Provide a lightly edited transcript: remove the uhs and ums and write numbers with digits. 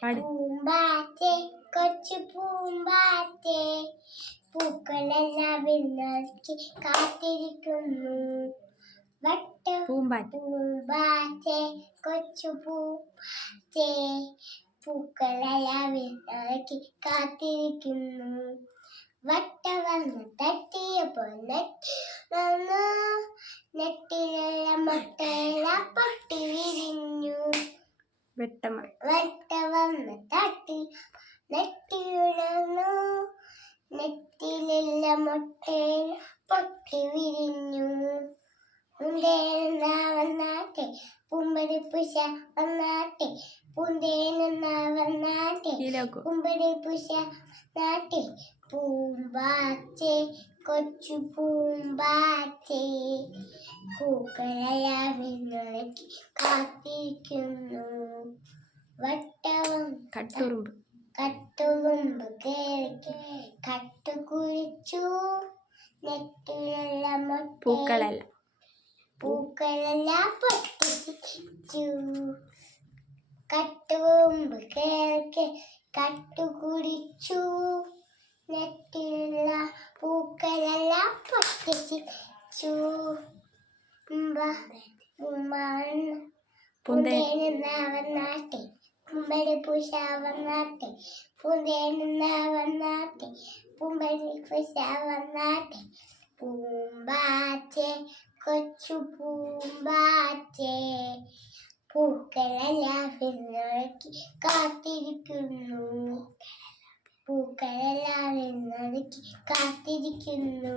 പൂമ്പാറ്റേ കൊച്ചു പൂമ്പാറ്റേ പൂക്കളെല്ലാം വിരുന്നൊരുക്കി കാത്തിരിക്കുന്നു. പൂമ്പാറ്റേ കൊച്ചു പൂമ്പാറ്റേ പൂക്കളെല്ലാം വിരുന്നൊരുക്കി കാത്തിരിക്കുന്നു. വട്ടവന്ന് തട്ടിയപ്പോൾ നെട്ടിലുള്ള മുട്ടയെല്ലാം പൊട്ടി വിരിഞ്ഞു. വട്ടവന്ന് തട്ടി നെട്ടിയുണർന്നു, നെറ്റിലുള്ള മുട്ടയെല്ലാം പൊട്ടി വിരിഞ്ഞു. വന്നാട്ടെ പൂമ്പടി പുഷ വന്നാട്ടെ, പൂന്തേനെന്നാ വന്നാട്ടെ പൂമ്പടി പുഷ നാട്ടെ. പൂമ്പാറ്റേ കൊച്ചു പൂമ്പാറ്റേ പൂക്കളെല്ലാം വിരുന്നൊരുക്കി കാത്തിരിക്കുന്നു. കട്ടുറുമ്പ് കേറി കട്ടു കുഴിച്ചു, നെറ്റിലുള്ള പൂക്കളെല്ലാം പൊട്ടിച്ചു. കട്ടുറുമ്പ് കേറി കട്ടു കുടിച്ചു, നെറ്റിലുള്ള പൂക്കളെല്ലാം പൊട്ടിച്ചു. പൂന്തേനെന്നാ വന്നാട്ടെ പൂമ്പടി പുഷ വന്നാട്ടെ, പൂന്തേനെന്നാ വന്നാട്ടെ പൂമ്പടി പുഷ വന്നാട്ടെ. പൂമ്പാറ്റേ കൊച്ചു പൂമ്പാറ്റേ പൂക്കളെല്ലാം വിരുന്നൊരുക്കി കാത്തിരിക്കുന്നു. പൂക്കളെല്ലാം വിരുന്നൊരുക്കി കാത്തിരിക്കുന്നു.